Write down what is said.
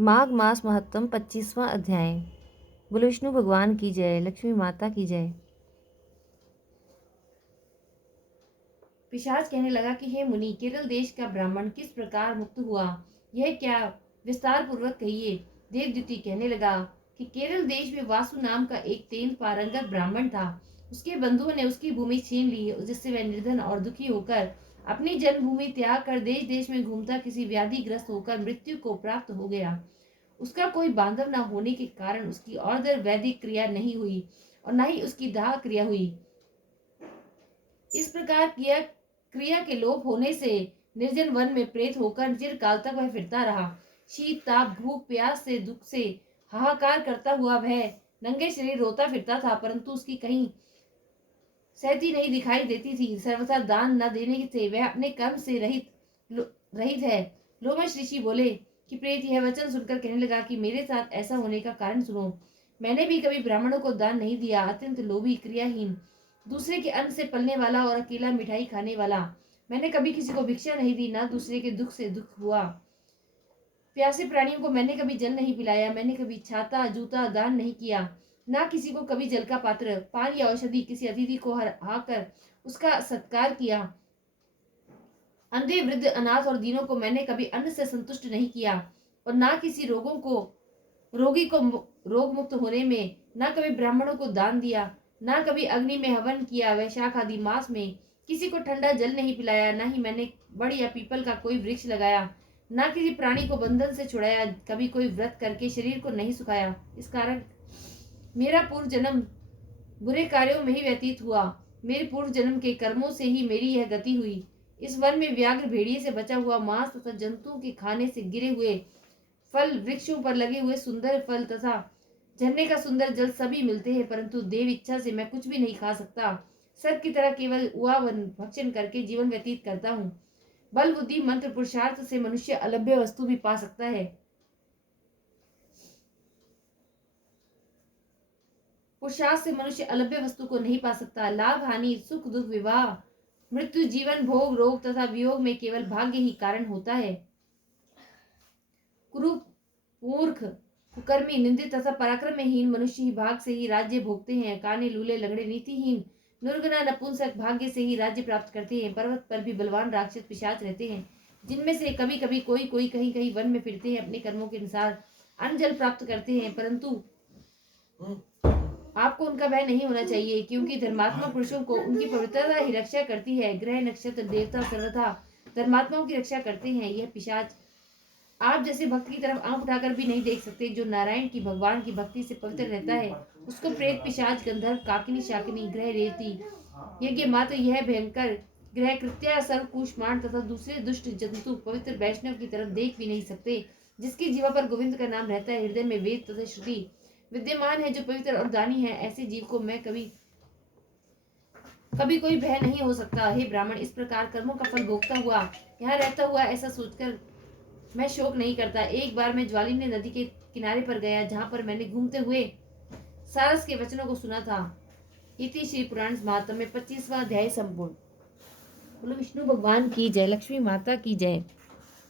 माघ मास महत्तम 25वां अध्याय। बोलो विष्णु भगवान की जय, लक्ष्मी माता की जय। पिशाच कहने लगा कि हे मुनि, केरल देश का ब्राह्मण किस प्रकार मुक्त हुआ, यह क्या विस्तार पूर्वक कहिए। देवद्युति कहने लगा कि केरल देश में वासु नाम का एक तेज पारंगत ब्राह्मण था। उसके बंधुओं ने उसकी भूमि छीन ली, जिससे वह निर्धन और दुखी होकर अपनी जन्मभूमि त्याग कर देश देश में घूमता किसी व्याधिग्रस्त होकर मृत्यु को प्राप्त हो गया। उसका कोई बांधव न होने के कारण उसकी और वैदिक क्रिया नहीं हुई और न ही उसकी दाह क्रिया हुई। इस प्रकार क्रिया के लोप होने से निर्जन वन में प्रेत होकर चिरकाल तक वह फिरता रहा। शीत ताप भूख प्यास से दुख से हाहाकार करता हुआ वह नंगे शरीर रोता फिरता था, परंतु उसकी कहीं सहती नहीं दिखाई देती थी। सर्वथा दान न देने से वह अपने कर्म से रहित है। लोमश ऋषि बोले कि प्रेत यह वचन सुनकर कहने लगा कि मेरे साथ ऐसा होने का कारण सुनो। मैंने भी कभी ब्राह्मणों को दान नहीं दिया, अत्यंत लोभी, क्रियाहीन, दूसरे के अन्न से पलने वाला और अकेला मिठाई खाने वाला। मैंने कभी किसी को भिक्षा नहीं दी, ना दूसरे के दुख से दुख हुआ। प्यासे प्राणियों को मैंने कभी जल नहीं पिलाया। मैंने कभी छाता जूता दान नहीं किया, ना किसी को कभी जल का पात्र, पान या औषधि, किसी अतिथि को हाकर उसका सत्कार किया। अंधे, वृद्ध, अनाथ और दीनों को मैंने कभी अन्न से संतुष्ट नहीं किया, और ना किसी रोगी को रोग मुक्त होने में ना कभी ब्राह्मणों को दान दिया, ना कभी अग्नि में हवन किया। वैशाख आदि मास में किसी को ठंडा जल नहीं पिलाया, ना ही मैंने बड़ या पीपल का कोई वृक्ष लगाया, ना किसी प्राणी को बंधन से छुड़ाया, कभी कोई व्रत करके शरीर को नहीं सुखाया। इस कारण मेरा पूर्व जन्म बुरे कार्यों में ही व्यतीत हुआ। मेरे पूर्व जन्म के कर्मों से ही मेरी यह गति हुई। इस वन में व्याघ्र, भेड़िए से बचा हुआ मांस तथा जंतुओं के खाने से गिरे हुए फल, वृक्षों पर लगे हुए सुंदर फल तथा झरने का सुंदर जल सभी मिलते हैं, परंतु देव इच्छा से मैं कुछ भी नहीं खा सकता। सर्प की तरह केवल उआवन भक्षण करके जीवन व्यतीत करता हूँ। बल, बुद्धि, मंत्र, पुरुषार्थ से मनुष्य अलभ्य वस्तु भी पा सकता है। पुरुषार्थ से मनुष्य अलभ्य वस्तु को नहीं पा सकता। लाभ, हानि, सुख दुख, विवाह, मृत्यु, जीवन, भोग, रोग तथा वियोग में केवल भाग्य ही कारण होता है। कुरूप, मूर्ख, कुकर्मी, निंदित तथा पराक्रम में हीन मनुष्य ही भाग से ही राज्य भोगते हैं। काने, लूले, लंगड़े, नीतिहीन, निर्गुणा, नपुंसक भाग्य से ही राज्य प्राप्त करते हैं। पर्वत पर भी बलवान राक्षस पिशाच रहते हैं, जिनमें से कभी कभी कोई कहीं कहीं वन में फिरते हैं, अपने कर्मों के अनुसार अन्न जल प्राप्त करते हैं, परंतु आपको उनका भय नहीं होना चाहिए, क्योंकि धर्मात्मा पुरुषों को उनकी पवित्रता ही रक्षा करती है। ग्रह, नक्षत्र, देवता सर्वथा धर्मात्माओं की रक्षा करते हैं। यह पिशाच आप जैसे भक्त की तरफ आंख उठाकर भी नहीं देख सकते। जो नारायण की, भगवान की भक्ति से पवित्र रहता है, उसको प्रेत, पिशाच, गंधर्व, काकिनी, शाकिनी, ग्रह, रेती, यज्ञ मात्र, यह भयंकर ग्रह, कृत्या, सर्व, कुष्मांड तथा दूसरे दुष्ट जंतु पवित्र वैष्णव की तरफ देख भी नहीं सकते। जिसकी जीवा पर गोविंद का नाम रहता है, हृदय में वेद तथा श्रुति विद्यमान है, जो पवित्र और दानी है, ऐसे जीव को मैं कभी कोई भय नहीं हो सकता। हे ब्राह्मण, इस प्रकार कर्मों का फल भोगता हुआ यहाँ रहता हुआ ऐसा सोचकर मैं शोक नहीं करता। एक बार मैं ज्वालिनी नदी के किनारे पर गया, जहां पर मैंने घूमते हुए सारस के वचनों को सुना था। इति श्री पुराण महात्म्य में 25वां अध्याय संपूर्ण। बोलो विष्णु भगवान की जय, लक्ष्मी माता की जय।